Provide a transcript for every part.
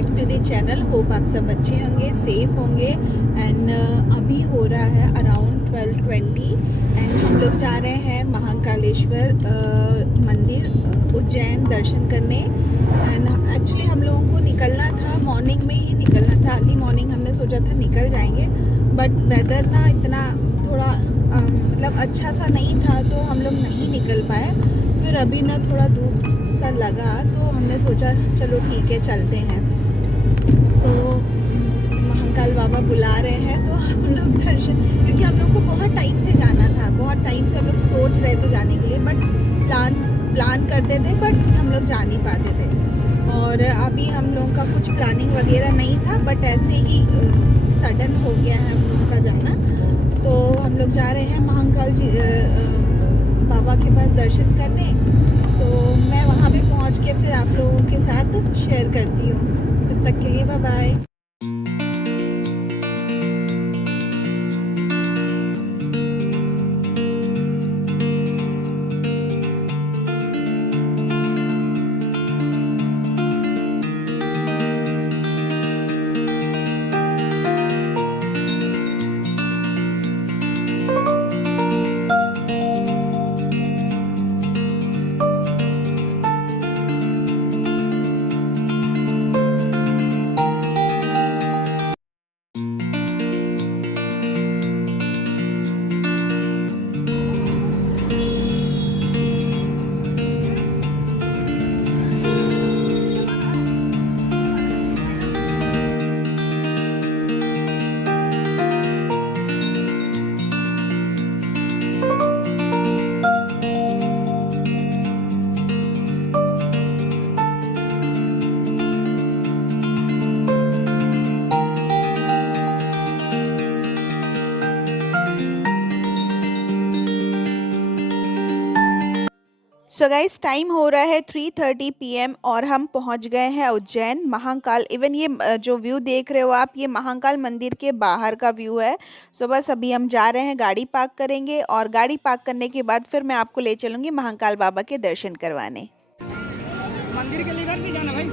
Back to the channel. Hope आप सब अच्छे होंगे, सेफ होंगे। एंड अभी हो रहा है अराउंड 12:20 एंड हम लोग जा रहे हैं महाकालेश्वर मंदिर उज्जैन दर्शन करने। एंड एक्चुअली हम लोगों को निकलना था, मॉर्निंग में ही निकलना था। अर्ली मॉर्निंग हमने सोचा था निकल जाएंगे, बट वेदर ना इतना थोड़ा मतलब अच्छा सा नहीं था, तो हम लोग नहीं निकल पाए। फिर अभी ना थोड़ा धूप सा लगा, तो हमने सोचा चलो ठीक है चलते हैं। सो महाकाल बाबा बुला रहे हैं, तो हम लोग दर्शन, क्योंकि हम लोग को बहुत टाइम से जाना था, बहुत टाइम से हम लोग सोच रहे थे जाने के लिए, बट प्लान करते थे, बट हम लोग जा नहीं पाते थे। और अभी हम लोगों का कुछ प्लानिंग वगैरह नहीं था, बट ऐसे ही सडन हो गया है हम लोगों का जाना। तो हम लोग जा रहे हैं महाकाल जी बाबा के पास दर्शन करने। सो मैं वहाँ पे पहुँच के फिर आप लोगों के साथ शेयर करती हूँ। तब तक के लिए bye bye. So guys, time हो रहा है 3:30 PM और हम पहुंच गए हैं उज्जैन महाकाल। इवन ये जो व्यू देख रहे हो आप, ये महाकाल मंदिर के बाहर का व्यू है। सो बस अभी हम जा रहे हैं, गाड़ी पार्क करेंगे और गाड़ी पार्क करने के बाद फिर मैं आपको ले चलूँगी महाकाल बाबा के दर्शन करवाने। मंदिर के लिए इधर नहीं जाना भाई।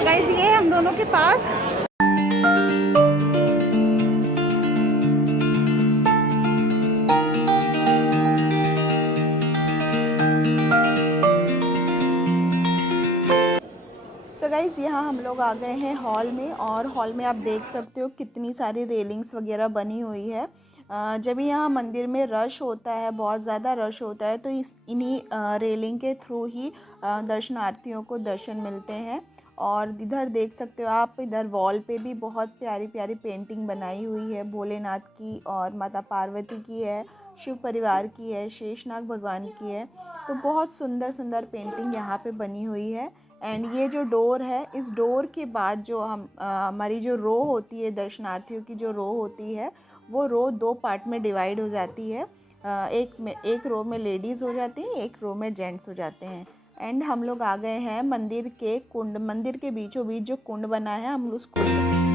गाइस, ये है हम दोनों के पास। सो गाइज़, यहाँ हम लोग आ गए हैं हॉल में, और हॉल में आप देख सकते हो कितनी सारी रेलिंग्स वगैरह बनी हुई है। जब यहाँ मंदिर में रश होता है, बहुत ज़्यादा रश होता है, तो इन्हीं रेलिंग के थ्रू ही दर्शनार्थियों को दर्शन मिलते हैं। और इधर देख सकते हो आप, इधर वॉल पे भी बहुत प्यारी प्यारी पेंटिंग बनाई हुई है। भोलेनाथ की और माता पार्वती की है, शिव परिवार की है, शेषनाग भगवान की है। तो बहुत सुंदर सुंदर पेंटिंग यहाँ पे बनी हुई है। एंड ये जो डोर है, इस डोर के बाद जो हमारी जो रो होती है, दर्शनार्थियों की जो रो होती है, वो रो 2 पार्ट में डिवाइड हो जाती है। एक रो में लेडीज़ हो जाती हैं, एक रो में जेंट्स हो जाते हैं। एंड हम लोग आ गए हैं मंदिर के कुंड, मंदिर के बीचों बीच जो कुंड बना है, हम उस कुंड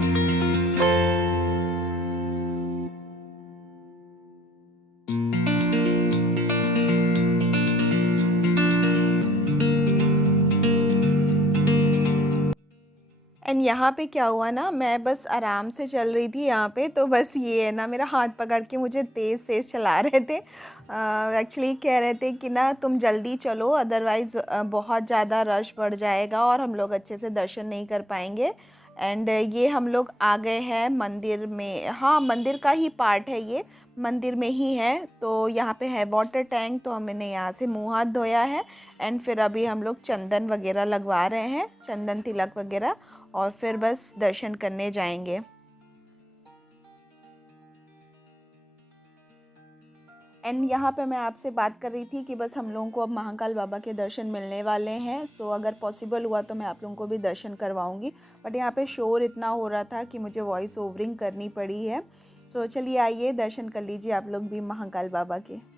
एंड यहाँ पे क्या हुआ ना, मैं बस आराम से चल रही थी यहाँ पे, तो बस ये है ना मेरा हाथ पकड़ के मुझे तेज़ तेज़ चला रहे थे। एक्चुअली कह रहे थे कि ना तुम जल्दी चलो, अदरवाइज़ बहुत ज़्यादा रश बढ़ जाएगा और हम लोग अच्छे से दर्शन नहीं कर पाएंगे। एंड ये हम लोग आ गए हैं मंदिर में। हाँ, मंदिर का ही पार्ट है ये, मंदिर में ही है। तो यहाँ पे है वाटर टैंक, तो हमने यहाँ से मुँह हाथ धोया है। एंड फिर अभी हम लोग चंदन वगैरह लगवा रहे हैं, चंदन तिलक वगैरह, और फिर बस दर्शन करने जाएंगे। एंड यहाँ पे मैं आपसे बात कर रही थी कि बस हम लोगों को अब महाकाल बाबा के दर्शन मिलने वाले हैं। सो अगर पॉसिबल हुआ तो मैं आप लोगों को भी दर्शन करवाऊँगी, बट यहाँ पे शोर इतना हो रहा था कि मुझे वॉइस ओवरिंग करनी पड़ी है। सो चलिए आइए दर्शन कर लीजिए आप लोग भी महाकाल बाबा के।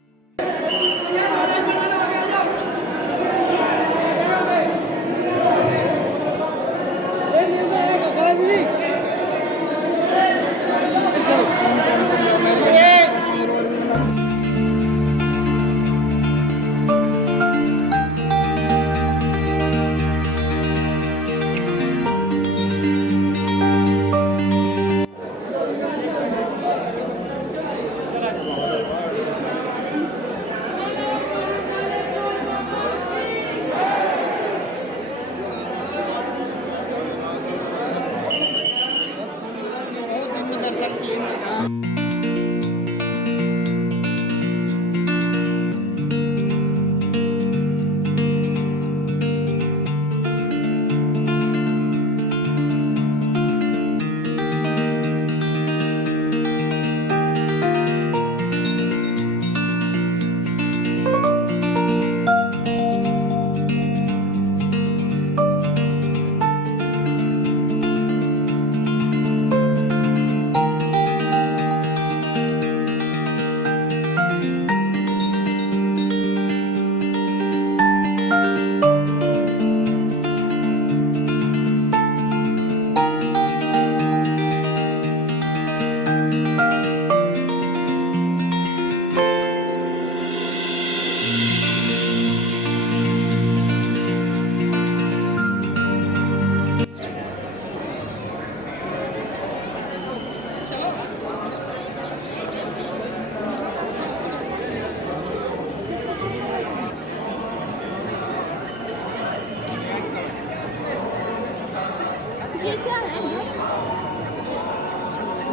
ये क्या है?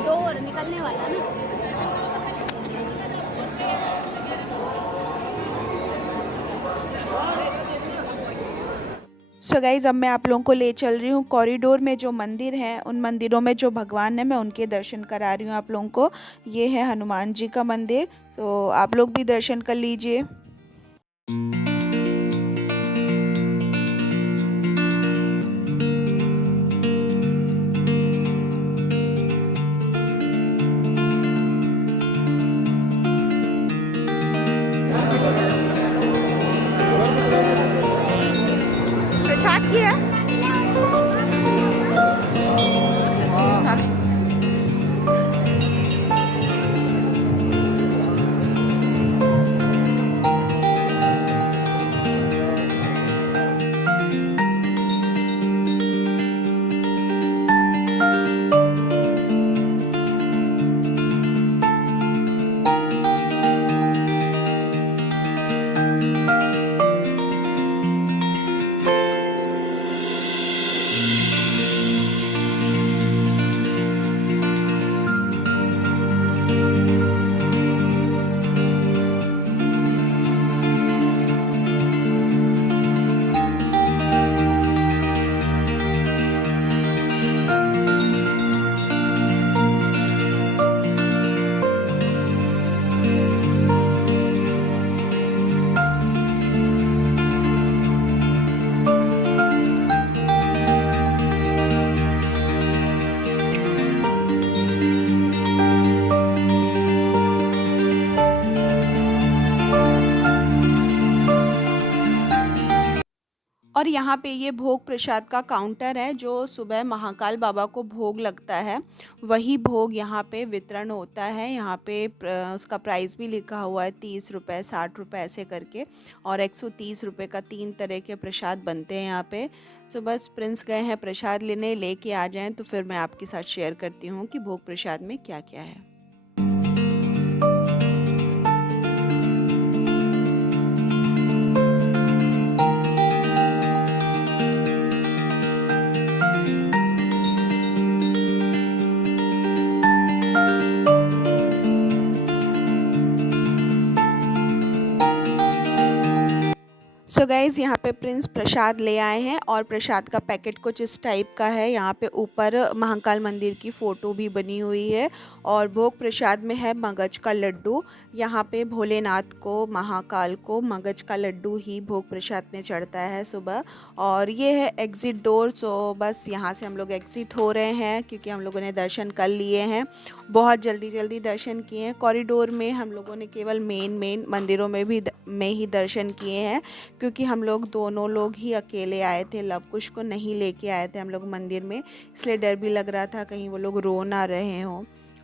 डोर निकलने वाला ना। सो गाइज़, अब मैं आप लोगों को ले चल रही हूँ कॉरिडोर में जो मंदिर हैं, उन मंदिरों में जो भगवान है मैं उनके दर्शन करा रही हूँ आप लोगों को। ये है हनुमान जी का मंदिर, तो आप लोग भी दर्शन कर लीजिए। प्रसाद की है। और यहाँ पे ये भोग प्रसाद का काउंटर है, जो सुबह महाकाल बाबा को भोग लगता है वही भोग यहाँ पे वितरण होता है। यहाँ पे उसका प्राइस भी लिखा हुआ है 30 रुपये, 60 रुपये ऐसे करके, और 130 रुपये का 3 तरह के प्रसाद बनते हैं यहाँ पे। सो बस प्रिंस गए हैं प्रसाद लेके आ जाएं तो फिर मैं आपके साथ शेयर करती हूँ कि भोग प्रसाद में क्या क्या है। सो गाइज़, यहाँ पे प्रिंस प्रसाद ले आए हैं और प्रसाद का पैकेट कुछ इस टाइप का है। यहाँ पे ऊपर महाकाल मंदिर की फ़ोटो भी बनी हुई है और भोग प्रसाद में है मगज का लड्डू। यहाँ पे भोलेनाथ को, महाकाल को मगज का लड्डू ही भोग प्रसाद में चढ़ता है सुबह। और ये है एग्ज़िट डोर। सो बस यहाँ से हम लोग एग्ज़िट हो रहे हैं क्योंकि हम लोगों ने दर्शन कर लिए हैं, बहुत जल्दी दर्शन किए हैं। कॉरिडोर में हम लोगों ने केवल मेन मंदिरों में ही दर्शन किए हैं क्योंकि हम लोग दोनों लोग ही अकेले आए थे, लव कुश को नहीं लेके आए थे हम लोग मंदिर में, इसलिए डर भी लग रहा था कहीं वो लोग रो ना रहे हों,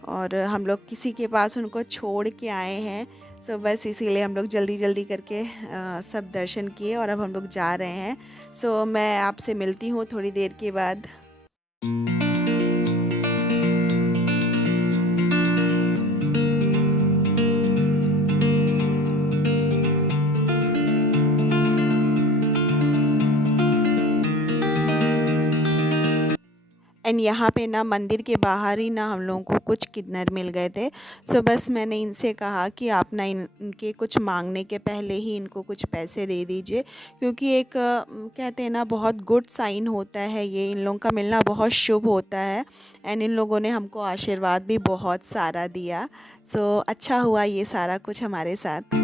और हम लोग किसी के पास उनको छोड़ के आए हैं। सो बस इसीलिए हम लोग जल्दी करके सब दर्शन किए और अब हम लोग जा रहे हैं। सो मैं आपसे मिलती हूँ थोड़ी देर के बाद। एंड यहाँ पे ना मंदिर के बाहर ही ना हम लोगों को कुछ किन्नर मिल गए थे। सो बस मैंने इनसे कहा कि आप ना इनके कुछ मांगने के पहले ही इनको कुछ पैसे दे दीजिए, क्योंकि एक कहते हैं ना बहुत गुड साइन होता है ये, इन लोगों का मिलना बहुत शुभ होता है। एंड इन लोगों ने हमको आशीर्वाद भी बहुत सारा दिया। सो अच्छा हुआ ये सारा कुछ हमारे साथ।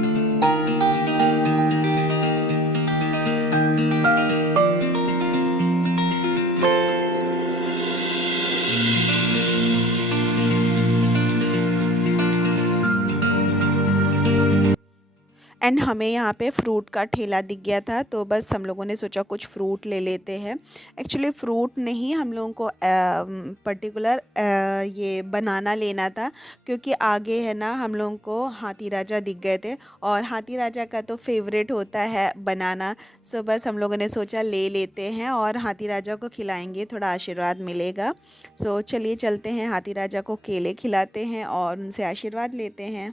एंड हमें यहाँ पे फ्रूट का ठेला दिख गया था, तो बस हम लोगों ने सोचा कुछ फ्रूट ले लेते हैं। एक्चुअली फ़्रूट नहीं, हम लोगों को पर्टिकुलर ये बनाना लेना था, क्योंकि आगे है ना हम लोगों को हाथी राजा दिख गए थे और हाथी राजा का तो फेवरेट होता है बनाना। सो बस हम लोगों ने सोचा ले लेते हैं और हाथी राजा को खिलाएंगे, थोड़ा आशीर्वाद मिलेगा। सो चलिए चलते हैं, हाथी राजा को केले खिलाते हैं और उनसे आशीर्वाद लेते हैं।